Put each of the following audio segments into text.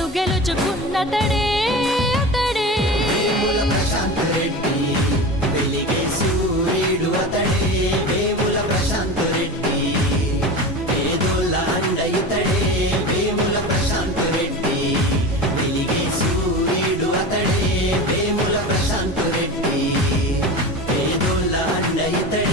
మనసు గెలుచుకున్నతడే అతడే వేముల ప్రశాంత్ రెడ్డి వెలిగే సూర్యుడు అతడే వేముల ప్రశాంత్ రెడ్డి పేదోళ్ళ అండ ఇతడే వేముల ప్రశాంత్ రెడ్డి వెలిగే సూర్యుడు అతడే వేముల ప్రశాంత్ రెడ్డి పేదోళ్ళ అండ ఇతడే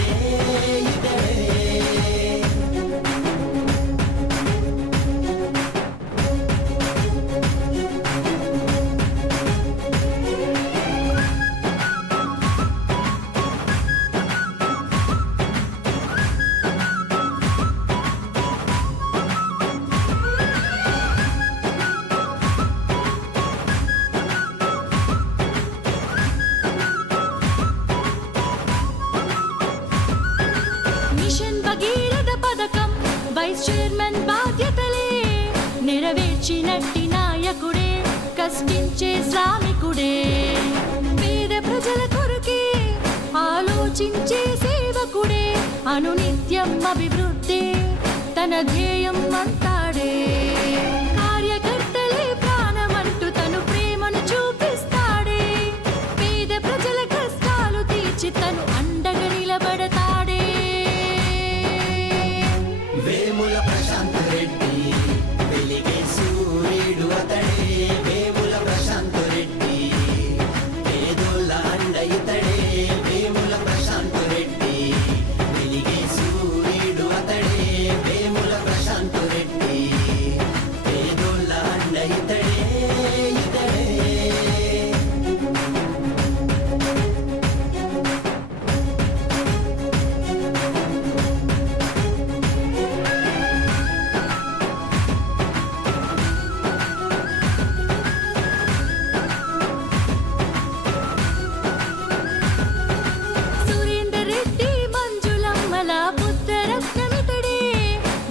వైస్ చైర్మన్ బాధ్యతలే నెరవేర్చినట్టి నాయకుడే కష్టించే శ్రామికుడే పేద ప్రజల కొరకే ఆలోచించే సేవకుడే అనునిత్యం అభివృద్ధి తన ధ్యేయం అంతాడే కార్యకర్తలే ప్రాణమంటూ తను ప్రేమను చూపిస్తాడే పేద ప్రజల కష్టాలు తీర్చి తను అండగా నిలబడతాడే వేముల ప్రశాంత్ రెడ్డి వెలిగే సూర్యుడు అతడే వేముల ప్రశాంత్ రెడ్డి పేదోళ్ళ అండ ఇతడే వేముల ప్రశాంత్ రెడ్డి వెలిగే సూర్యుడు అతడే వేముల ప్రశాంత్ రెడ్డి పేదోళ్ళ అండ ఇతడే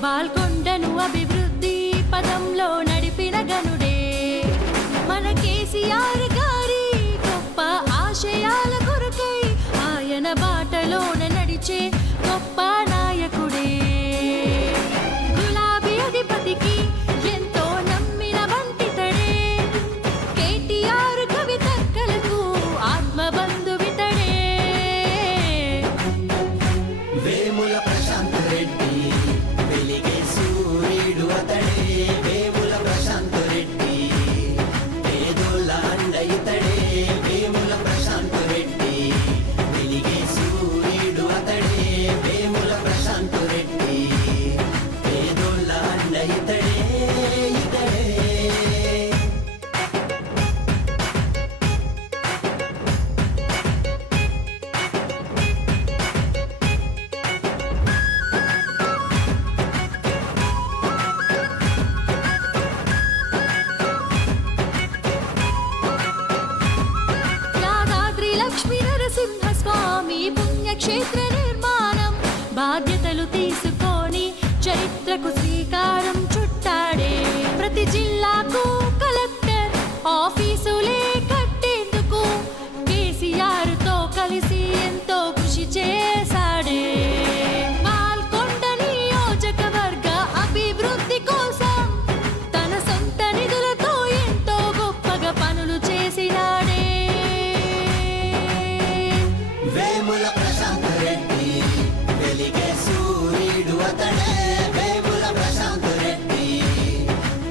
బాల్కొండను అభివృద్ధి పదంలో నడిపిన గనుడే మన కేసీఆర్ గారి గొప్ప ఆశయాల కొరకై ఆయన బాటలోన నడిచే గొప్ప నాయకుడే గులాబీ అధిపతికి ఎంతో నమ్మిన వంటితడే కేటీఆర్ కవితక్కలకు ఆత్మబంధువితడే వేముల ప్రశాంత్ రెడ్డి వెలిగే సూర్యుడు అతడే వేముల ప్రశాంత్ రెడ్డి పేదోళ్ళ అండ ఇతడే వేముల ప్రశాంత్ రెడ్డి వెలిగే సూర్యుడు అతడే వేముల ప్రశాంత్ రెడ్డి పేదోళ్ళ అండ ఇతడే లక్ష్మీ నరసింహస్వామి పుణ్యక్షేత్ర నిర్మాణం బాధ్యతలు తీసుకొని చరిత్రకు శ్రీకారం చుట్టాడే ప్రతి జిల్లాకు కలెక్టర్ ఆఫీసులే కట్టేందుకు కేసీఆర్ తో కలిసి ఎంతో కృషి చేశాడే బాల్కొండ నియోజకవర్గ అభివృద్ధి కోసం తన సొంత నిధులతో ఎంతో గొప్పగా పనులు చేసినాడే వేముల ప్రశాంత్ రెడ్డి వెలిగే సూర్యుడు అతడే వేముల ప్రశాంత్ రెడ్డి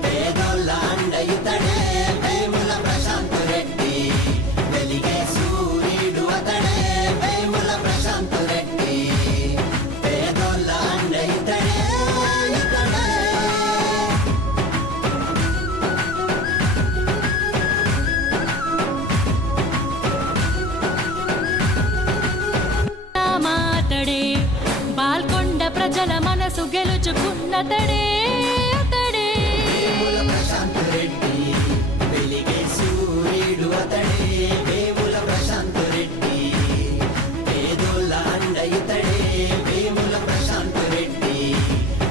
పేదోళ్ళ అండ ఇతడే వేముల ప్రశాంత్ రెడ్డి వెలిగే సూర్యుడు అతడే వేముల ప్రశాంత్ రెడ్డి పేదోళ్ళ అండ ఇతడే బాల్కొండ ప్రజల మనసు గెలుచుకున్నతడే అతడే వేముల ప్రశాంత్ రెడ్డి వెలిగే సూర్యుడు అతడే వేముల ప్రశాంత్ రెడ్డి పేదోళ్ళ అండ ఇతడే వేముల ప్రశాంత్ రెడ్డి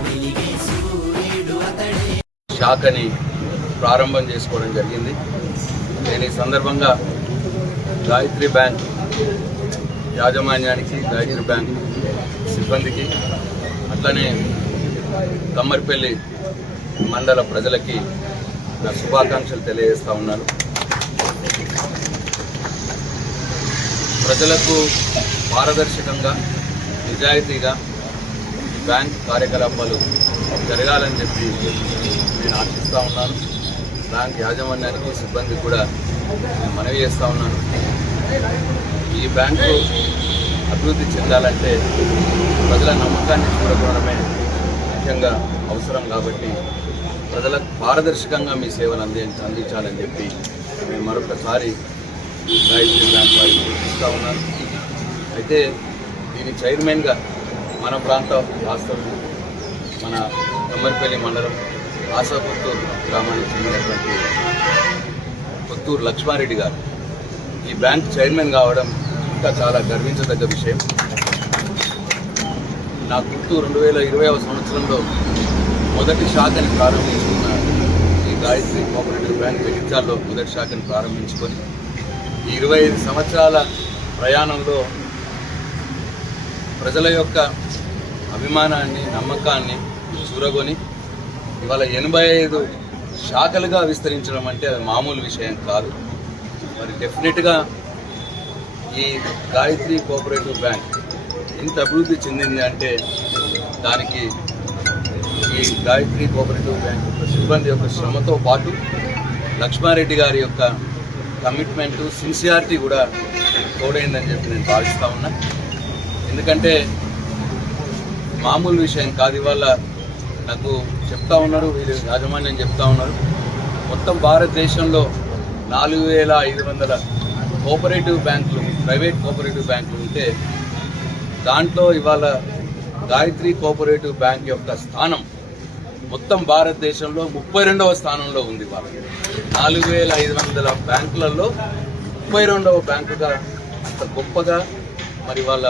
వెలిగే సూర్యుడు అతడే శాఖని ప్రారంభం చేసుకోవడం జరిగింది. నేను ఈ సందర్భంగా గాయత్రి బ్యాంక్ యాజమాన్యానికి, గాయత్రి బ్యాంక్ సిబ్బందికి, అట్లనే కమ్మరిపల్లి మండల ప్రజలకి నా శుభాకాంక్షలు తెలియజేస్తూ ఉన్నాను. ప్రజలకు పారదర్శకంగా నిజాయితీగా బ్యాంక్ కార్యకలాపాలు జరగాలని చెప్పి నేను ఆశిస్తూ ఉన్నాను. బ్యాంక్ యాజమాన్యానికి సిబ్బంది కూడా నేను మనవి చేస్తూ ఉన్నాను. ఈ బ్యాంకు అభివృద్ధి చెందాలంటే ప్రజల నమ్మకాన్ని చూడకోవడమే ముఖ్యంగా అవసరం. కాబట్టి ప్రజలకు పారదర్శకంగా మీ సేవలు అందించాలని చెప్పి నేను మరొకసారి గాయత్రి బ్యాంక్ వారికి సూచిస్తూ ఉన్నాను. అయితే దీని చైర్మన్గా మన ప్రాంత వాస్తవ్యం మన కమ్మరిపల్లి మండలం ఆసాపుత్తూరు గ్రామానికి చెందినటువంటి కొత్తూరు లక్ష్మారెడ్డి గారు ఈ బ్యాంక్ చైర్మన్ కావడం ఇంకా చాలా గర్వించదగ్గ విషయం. నా గుర్తు 2020వ సంవత్సరంలో మొదటి శాఖని ప్రారంభించుకున్న ఈ గాయత్రి కోఆపరేటివ్ బ్యాంక్ జగిత్యాలలో మొదటి శాఖని ప్రారంభించుకొని ఈ 25 సంవత్సరాల ప్రయాణంలో ప్రజల యొక్క అభిమానాన్ని నమ్మకాన్ని చూరగొని ఇవాళ 85 శాఖలుగా విస్తరించడం అంటే అది మామూలు విషయం కాదు. మరి డెఫినెట్గా ఈ గాయత్రి కోఆపరేటివ్ బ్యాంక్ ఇంత అభివృద్ధి చెందింది అంటే దానికి ఈ గాయత్రి కోఆపరేటివ్ బ్యాంక్ యొక్క సిబ్బంది యొక్క శ్రమతో పాటు లక్ష్మారెడ్డి గారి యొక్క కమిట్మెంటు సిన్సియారిటీ కూడా తోడైందని చెప్పి నేను భావిస్తూ ఉన్నా. ఎందుకంటే మామూలు విషయం కాదు. ఇవాళ నాకు చెప్తా ఉన్నారు, వీళ్ళు యాజమాన్యం చెప్తా ఉన్నారు, మొత్తం భారతదేశంలో 4500 కోఆపరేటివ్ బ్యాంకులు ప్రైవేట్ కోఆపరేటివ్ బ్యాంకులు ఉంటే దాంట్లో ఇవాళ గాయత్రి కోఆపరేటివ్ బ్యాంక్ యొక్క స్థానం మొత్తం భారతదేశంలో 32వ స్థానంలో ఉంది. ఇవాళ 4500 బ్యాంకులలో 32వ బ్యాంకుగా అంత గొప్పగా మరి వాళ్ళ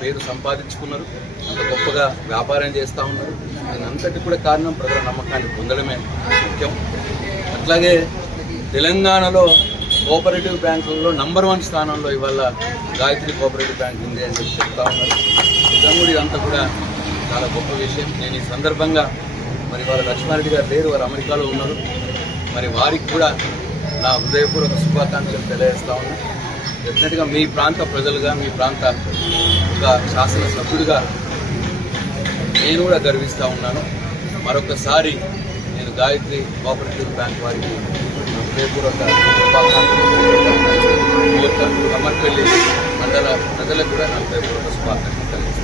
పేరు సంపాదించుకున్నారు, అంత గొప్పగా వ్యాపారం చేస్తూ ఉన్నారు. దీని అంతటి కూడా కారణం ప్రజల నమ్మకాన్ని పొందడమే ముఖ్యం. అట్లాగే తెలంగాణలో కోఆపరేటివ్ బ్యాంకుల్లో నంబర్ 1 స్థానంలో ఇవాళ గాయత్రి కోఆపరేటివ్ బ్యాంక్ ఉంది అని చెప్పి చెప్తా ఉన్నారు. నిజంగా ఇదంతా కూడా చాలా గొప్ప విషయం. నేను ఈ సందర్భంగా మరి వాళ్ళ లక్ష్మారెడ్డి గారు లేరు, వారు అమెరికాలో ఉన్నారు. మరి వారికి కూడా నా హృదయపూర్వక శుభాకాంక్షలు తెలియజేస్తా ఉన్నా. డెఫినెట్గా మీ ప్రాంత ప్రజలుగా, మీ ప్రాంత ఒక శాసనసభ్యుడిగా నేను కూడా గర్విస్తూ ఉన్నాను. మరొకసారి నేను గాయత్రి కోఆపరేటివ్ బ్యాంక్ వారికి హృదయపూర్వక శుభాకాంక్షలు తెలియజేస్తా ఉన్నాను. కమ్మరిపల్లి మండల ప్రజలకు కూడా నా హృదయపూర్వక శుభాకాంక్షలు తెలియజేస్తాను.